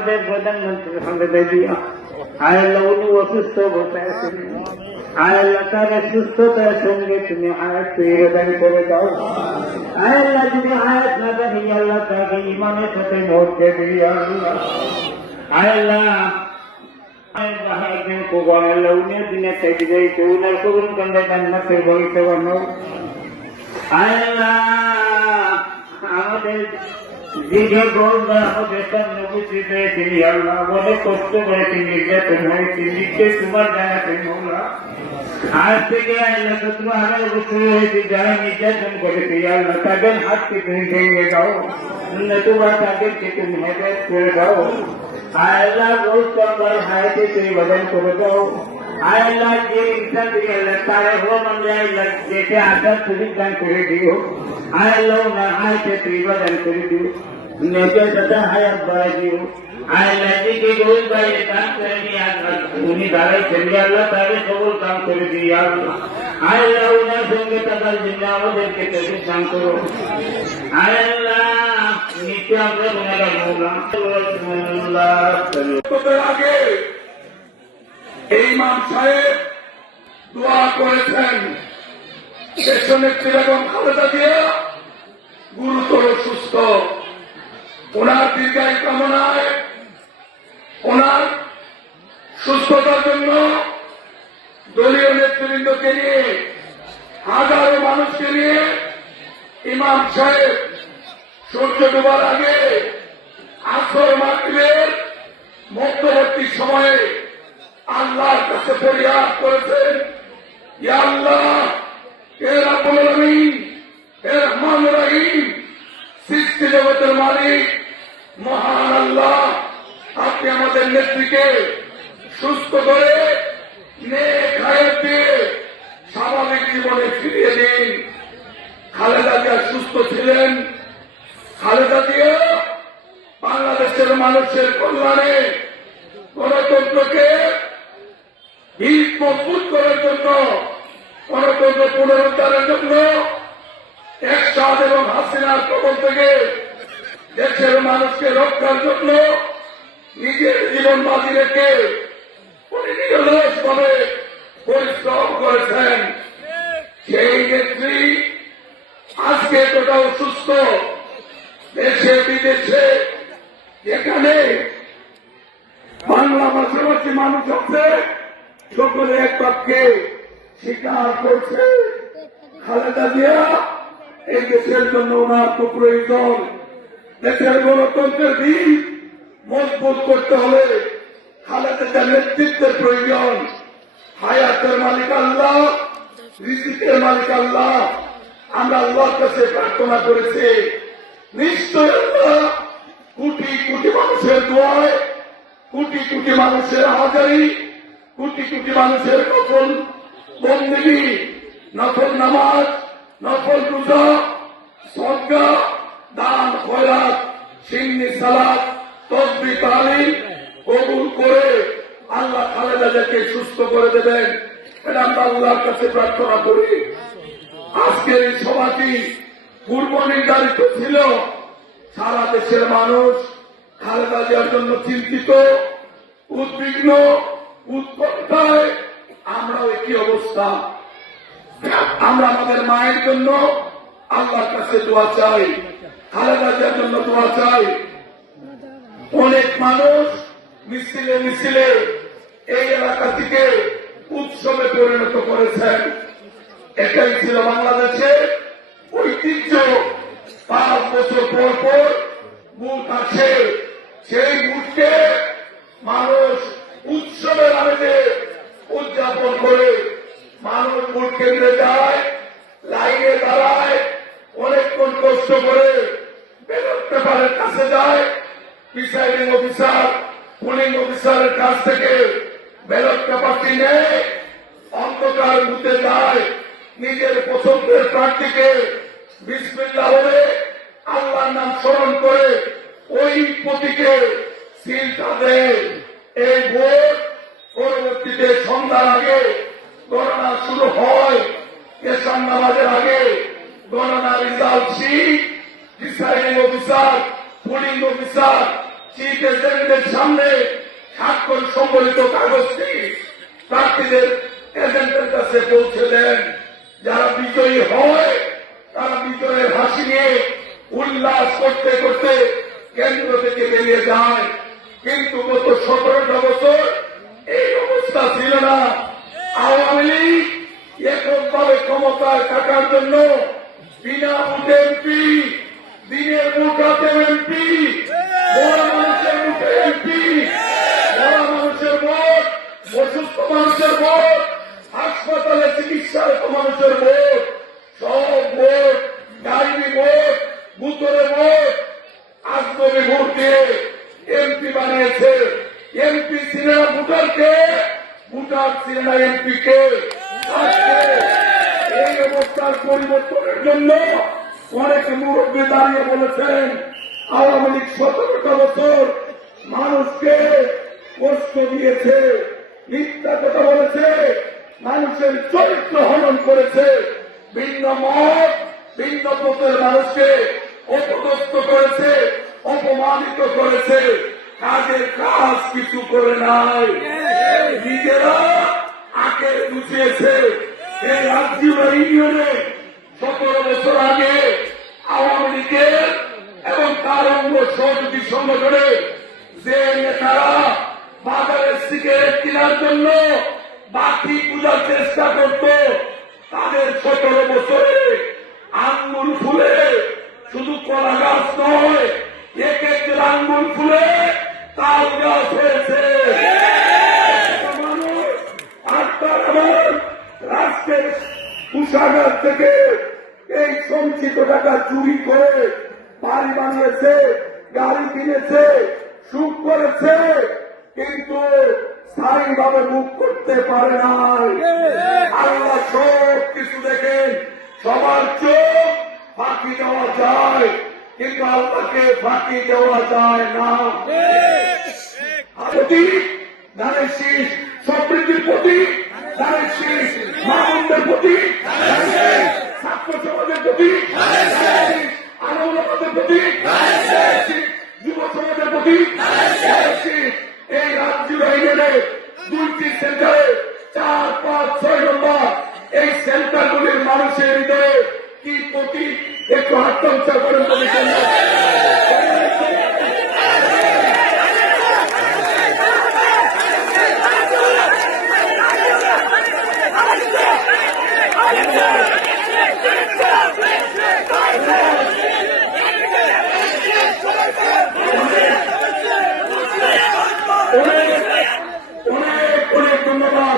আমাদের প্রধানমন্ত্রী খালেদা জিয়া, আয় আল্লাহ উনি অসুস্থ অবস্থায় আছেন, আয় আল্লাহ তার সুস্থতার সঙ্গে তুমি আয়াত প্রদান করে দাও। আয় আল্লাহ যদি আয়াত না দেন আল্লাহ তাকে ইমানের সাথে মরতে দিয়ে আল্লাহ, আয় আল্লাহ একদিন প্রোগ্রাম আল্লাহ উনিও দিনে থেকে যাই তো উনার কবুল কান্দে জান্নাতের বইতে বানো। আয় আল্লাহ আমাদের দীর্ঘ গৌরবা আমাদের সামনে উপস্থিত হয়েছে আল্লাহ, অনেক কষ্ট করেছে, নির্যাতন হয়েছে, নিশ্চয় তোমার জানাতে মৌলা। আজ থেকে আল্লাহ শত্রু 18 বছর হয়েছে যারা নির্যাতন করেছে আল্লাহ তাদের হাতকে তুমি ভেঙে দাও, তোমার তাদেরকে তুমি হেদায়েত করে দাও। আল্লাহ বহুত কম্বল হায়াতে তুমি বদল করে দাও। আল্লাহ যে ইনসান থেকে আল্লাহ তারা হো মান যায় যেতে আসার সুযোগ দান করে দিও। আল্লাহ না হায়াতে তুমি বদল করে দিও, নিজের সাথে হায়াত বাড়াই দিও। আল্লাহ দিকে গোল বাইরে কাম করে দিয়ে আল্লাহ উনি দাঁড়াইছেন আল্লাহ তাদের কবুল কাম করে দিয়ে আল্লাহ। আল্লাহ উনার সঙ্গে থাকার জন্য আমাদেরকে তৌফিক দান করো। আল্লাহ নিচে আমরা গুনাহগার মওলা আগে এই ইমাম সাহেব দোয়া করেছেন দেশনেত্রী বেগম খালেদা জিয়া গুরুতর অসুস্থ, ওনার দীর্ঘায়ু কামনায় ওনার সুস্থতার জন্য দলীয় নেতৃবৃন্দকে নিয়ে হাজারো মানুষকে নিয়ে ইমাম সাহেব সূর্য ডোবার আগে আসর মাগরিবের মধ্যবর্তী সময়ে আল্লাহর কাছে ফরিয়াদ করেছেন, ইয়া আল্লাহ হে রাব্বুল আলামিন, হে রহমানুর রহিম, সৃষ্টি জগতের মালিক মহান আল্লাহ, আপনি আমাদের নেত্রীকে সুস্থ করে নেক হায়াত দিয়ে স্বাভাবিক জীবনে ফিরিয়ে দিন। খালেদা জিয়া সুস্থ ছিলেন, খালেদা জিয়া বাংলাদেশের মানুষের কল্যাণে গণতন্ত্রকে ভিত মজবুত করার জন্য, গণতন্ত্র পুনরুদ্ধারের জন্য, এরশাদ এবং হাসিনার কবল থেকে দেশের মানুষকে রক্ষার জন্য নিজের জীবন বাজি রেখে উনি নিরলসভাবে পরিশ্রম করেছেন। সেই নেত্রী আজকে এতটা অসুস্থ, দেশে বিদেশে যেখানে বাংলা ভাষাভাষী মানুষ আছে সকলে এক বাক্যে স্বীকার করছে খালেদা জিয়া এই দেশের জন্য ওনার তো প্রয়োজন। দেশের গণতন্ত্রের ভিত মজবুত করতে হলে খালেদা জিয়ার নেতৃত্বের প্রয়োজন। হায়াতের মালিক আল্লাহ, রিজিকের মালিক আল্লাহ, আমরা আল্লাহর কাছে প্রার্থনা করেছি, নিশ্চয় আল্লাহ কোটি কোটি মানুষের দোয়ায়, কোটি কোটি মানুষের হাজারি, কোটি কোটি মানুষের নফল বন্দেগী, নফল নামাজ, নফল রোজা, সদকা, দান, খয়রাত, সিন্নি সালাত, তাসবিহ তাহলিল কবুল করে আল্লাহ খালেদা জিয়াকে সুস্থ করে দেবেন, এটা আমরা আল্লাহর কাছে প্রার্থনা করি। আজকের এই সভাটি পূর্ব নির্ধারিত ছিল, সারা দেশের মানুষ খালেদা জিয়ার জন্য চিন্তিত, উদ্বিগ্ন, উৎকণ্ঠায়, আমরাও একই অবস্থা। আমরা আমাদের মায়ের জন্য আল্লাহর কাছে দোয়া চাই, খালেদা জিয়ার জন্য দোয়া চাই। অনেক মানুষ মিছিলে মিছিলে এই এলাকাটিকে উৎসবে পরিণত করেছেন। এটাই ছিল বাংলাদেশের ঐতিহ্য। 5 বছর পর পর ভোট আসে, সেই ভোটকে মানুষ উৎসবের আমেজে উদযাপন করে, মানুষ ভোট কেন্দ্রে যায়, লাইনে দাঁড়ায়, অনেকক্ষণ কষ্ট করে ব্যালট পেপারের কাছে যায়, প্রিসাইডিং অফিসার, পোলিং অফিসারের কাছ থেকে ব্যালট পেপারটি নেয়, অন্ধকার বুথে যায়, নিজের পছন্দের প্রার্থীকে বিসমিল্লাহ বলে আল্লাহর নাম স্মরণ করে ওই প্রতীকে সিলটা দেয়। এই ভোট পরবর্তীতে সন্ধ্যার আগে গণনা শুরু হয়, এশার নামাজের আগে গণনা result sheet, presiding officer, polling officer chief এজেন্টের সামনে স্বাক্ষর সম্বলিত কাগজটি প্রার্থীদের এজেন্টের কাছে পৌঁছে দেন। যারা বিজয়ী হয় তারা বিজয়ের হাসি নিয়ে উল্লাস করতে করতে কেন্দ্র থেকে বেরিয়ে যায়। কিন্তু গত 17টা বছর এই অবস্থা ছিল না। আওয়ামী লীগ এককভাবে ক্ষমতায় থাকার জন্য বিনা ভোটে এমপি, দিনের ভোট রাতের এমপি, বড় মানুষের মুখে এমপি, বড় মানুষের ভোট, অসুস্থ মানুষের ভোট, হাসপাতালে চিকিৎসারত মানুষের ভোট, সব ভোট, ডায়েরি ভোট, বুথরে ভোট, আজনবী ভোট দিয়ে এমপি বানিয়েছে। এমপি সিনেমা ভোটারকে, ভোটার সিনেমা এমপি কে। এই অবস্থার পরিবর্তনের জন্য অনেক মুরব্বী দাঁড়িয়ে বলেছেন আওয়ামী লীগ 17টা বছর মানুষকে কষ্ট দিয়েছে, মিথ্যা কথা বলেছে, মানুষের চরিত্র হনন করেছে, ভিন্ন মত ভিন্ন পথের মানুষকে অপদস্থ করেছে, অপমানিত করেছে, কাজের কাজ কিছু করে নাই, নিজেরা আগে গুছিয়েছে। এই রাজ্য ইউনিয়নে 17 বছর আগে আওয়ামী লীগের এবং তার অঙ্গ সহযোগী সংগঠনে যে নেতারা বাজারে সিগারেট কেনার জন্য বাকি পূজার চেষ্টা করত, তাদের 17 বছরে আঙ্গুল ফুলে, শুধু কলা গাছ নয়, এক এক আঙ্গুল ফুলে তাল গাছ হয়েছে। মানুষ রাষ্ট্রের কুষাগার থেকে এই সঞ্চিত টাকা চুরি করে বাড়ি বানিয়েছে, গাড়ি কিনেছে, সুখ করেছে, কিন্তু স্থায়ীভাবে মুখ করতে পারে নাই। আল্লাহ সব কিছু দেখেন, সবার চোখ ফাঁকি দেওয়া যায়, কিন্তু আল্লাহকে ফাঁকি দেওয়া যায় না। প্রতীক ধানের শীষ, সমৃদ্ধির প্রতীক ধানের শীষ, মাহমুদের প্রতীক, ছাত্র সমাজের প্রতীক, আনন্দবাদের প্রতীক, যুব সমাজের প্রতীক। এই রাজ্য ইউনিয়নে 2টি সেন্টারে 4, 5, 6 নম্বর এই সেন্টারগুলির মানুষের হৃদয়ে কি প্রতীক একটু আত্মহত্যা করেন বলেছেন। অনেক অনেক ধন্যবাদ।